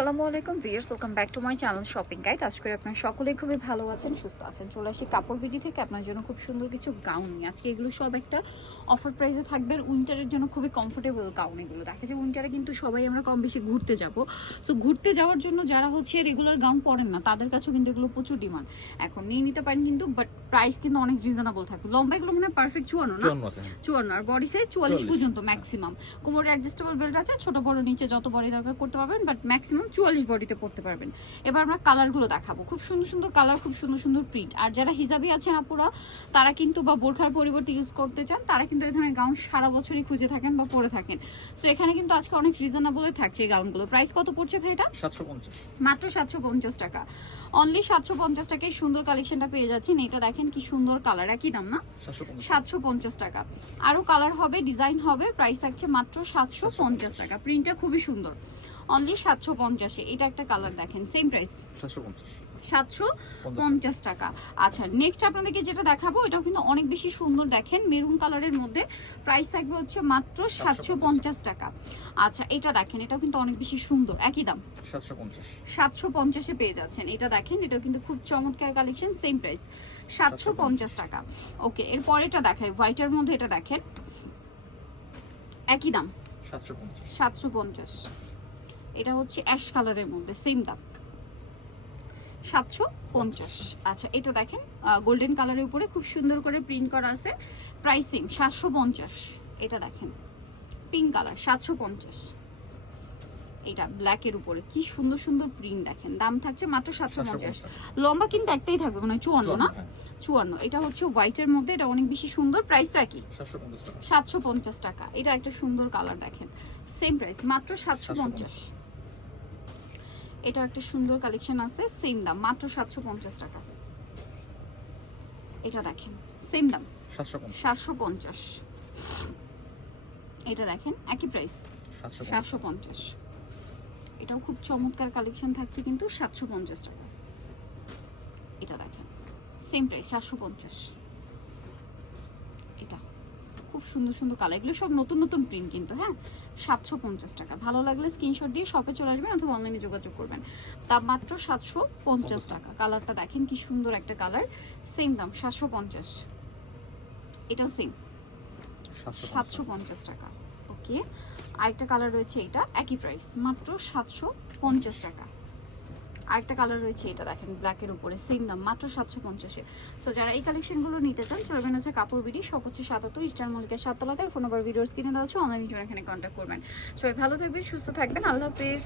আসসালামু আলাইকুম viewers welcome back to my channel shopping guide. আজ করে আপনারা সকলেই খুবই ভালো আছেন সুস্থ আছেন। চলে আসি কাপড় বিডি থেকে আপনার জন্য খুব সুন্দর কিছু গাউন নিয়ে। আজকে এগুলো সব একটা অফার প্রাইসে থাকবে। উইন্টারের জন্য খুবই কমফোর্টেবল গাউন এগুলো। দেখা যায় উইন্টারে কিন্তু সবাই আমরা কম বেশি ঘুরতে যাব। সো ঘুরতে যাওয়ার জন্য যারা হচ্ছে রেগুলার গাউন পরেন না তাদের কাছেও কিন্তু এগুলো প্রচুর ডিমান্ড এখন নিয়ে নিতে পারেন কিন্তু বাট প্রাইস কিন্তু অনেক রিজনেবল থাকে। লম্বা এগুলো মনে পারফেক্ট চুয়ান্ন না? চুয়ান্ন আছে হ্যাঁ। আর বডি সাইজ চুয়াল্লিশ পর্যন্ত ম্যাক্সিমাম কোমরে অ্যাডজাস্টেবল বেল্ট আছে ছোট বড় নিচে যত বডি দরকার করতে পারবেন বাট ম্যাক্সিমাম চুয়াল্লিশ বডিতে পড়তে পারবেন। এবার আমরা কালারগুলো দেখাবো। খুব সুন্দর সুন্দর কালার খুব সুন্দর সুন্দর প্রিন্ট আর যারা হিজাবি আছেন আপুরা তারা কিন্তু বা বোরখার পরিবর্তে ইউজ করতে চান তারা কিন্তু এই ধরনের গাউন সারা বছরই খুঁজে থাকেন বা পরে থাকেন। সো এখানে কিন্তু আজকে অনেক রিজনেবলই থাকছে এই গাউনগুলো প্রাইস কত পড়ছে ভাই এটা? সাতশো পঞ্চাশ। মাত্র সাতশো পঞ্চাশ টাকা। অনলি সাতশো পঞ্চাশ টাকায় সুন্দর কালেকশনটা পেয়ে যাচ্ছেন। এটা দেখেন কি সুন্দর কালার একই দাম না? সাতশো পঞ্চাশ। সাতশো পঞ্চাশ টাকা। আরও কালার হবে ডিজাইন হবে প্রাইস থাকছে মাত্র সাতশো পঞ্চাশ টাকা। প্রিন্টটা খুবই সুন্দর। অনলি সাতশো পঞ্চাশে। এটা একটা কালার দেখেন সেম প্রাইস সাতশো পঞ্চাশ। টাকা। আচ্ছা নেক্সট আপনাদেরকে যেটা দেখাবো এটাও কিন্তু অনেক বেশি সুন্দর দেখেন মেরুন কালারের মধ্যে। প্রাইস থাকবে হচ্ছে মাত্র সাতশো পঞ্চাশ টাকা। আচ্ছা এটা দেখেন এটাও কিন্তু অনেক বেশি সুন্দর। একই দাম। সাতশো পঞ্চাশ। পেয়ে যাচ্ছেন। এটা দেখেন এটা কিন্তু খুব চমৎকার কালেকশন সেম প্রাইস সাতশো পঞ্চাশ টাকা। ওকে এরপর এটা দেখাই। হোয়াইটের মধ্যে এটা দেখেন। একই দাম। সাতশো পঞ্চাশ। এটা হচ্ছে অ্যাশ কালারের মধ্যে সেম দাম। সাতশো পঞ্চাশ। আচ্ছা এটা দেখেন গোল্ডেন কালারের উপরে খুব সুন্দর করে প্রিন্ট করা আছে। প্রাইসিং সাতশো পঞ্চাশ। এটা দেখেন পিঙ্ক কালার সাতশো পঞ্চাশ। এটা ব্ল্যাকের উপরে কি সুন্দর সুন্দর প্রিন্ট দেখেন। দাম থাকছে মাত্র সাতশো পঞ্চাশ। লম্বা কিন্তু একটাই থাকবে মানে চুয়ান্ন না? হ্যাঁ। চুয়ান্ন। এটা হচ্ছে হোয়াইটের মধ্যে এটা অনেক বেশি সুন্দর প্রাইস তো একই। সাতশো পঞ্চাশ টাকা। এটা একটা সুন্দর কালার দেখেন। সেম প্রাইস মাত্র সাতশো পঞ্চাশ। এটা একটা সুন্দর কালেকশন আছে সেম দাম মাত্র সাতশো পঞ্চাশ টাকা। এটা দেখেন সেম দাম। সাতশো পঞ্চাশ। এটা দেখেন একই প্রাইস সাতশো পঞ্চাশ। এটাও খুব চমৎকার কালেকশন থাকছে কিন্তু সাতশো পঞ্চাশ টাকা। এটা দেখেন সেম প্রাইস সাতশো পঞ্চাশ। এটা। খুব সুন্দর সুন্দর কালার এগুলো সব নতুন নতুন প্রিন্ট কিন্তু হ্যাঁ? সাতশো পঞ্চাশ টাকা। ভালো লাগলে স্ক্রিনশট দিয়ে শপে চলে আসবেন অথবা অনলাইনে যোগাযোগ করবেন। তা মাত্র সাতশো পঞ্চাশ টাকা। কালারটা দেখেন কি সুন্দর একটা কালার সেম দাম সাতশো পঞ্চাশ। এটাও সেম সাতশো সাতশো পঞ্চাশ টাকা। ওকে আরেকটা কালার রয়েছে এটা একই প্রাইস মাত্র সাতশো পঞ্চাশ টাকা। আরেকটা কালার রয়েছে, এটা দেখেন ব্ল্যাকের উপরে সেম দাম, মাত্র সাতশো পঞ্চাশে। সো যারা এই কালেকশনগুলো নিতে চান চলবেন হচ্ছে কাপড় বিডি সব হচ্ছে সাতাত্তর ইস্টার মল্লিকা সাততলাতে। ফোন নাম্বার ভিডিওস কিনে দেওয়া হচ্ছে অনলাইনে জন্য এখানে কন্ট্যাক্ট করবেন। সবাই ভালো থাকবেন, সুস্থ থাকবেন, আল্লাহ হাফেজ।